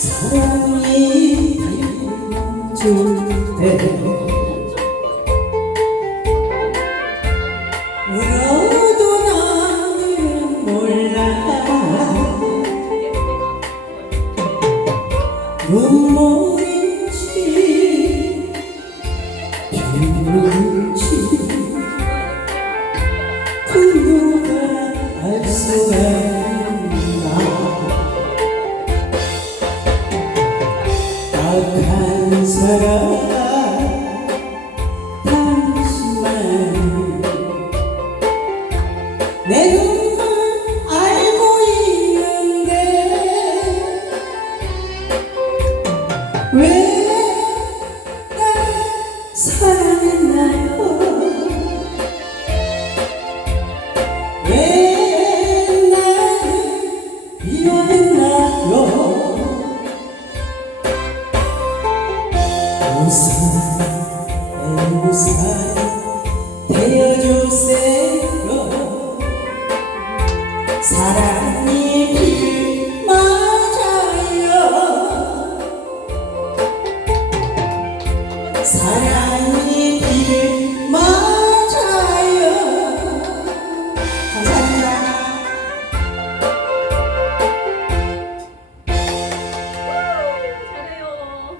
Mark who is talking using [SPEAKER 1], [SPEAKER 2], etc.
[SPEAKER 1] 성이 주대 울어도 나는 몰라 눈물 딱한 사람 당신만 내 눈만 알고 있는데 왜 날 사랑했나요? 왜 사랑이 길 맞아요 사랑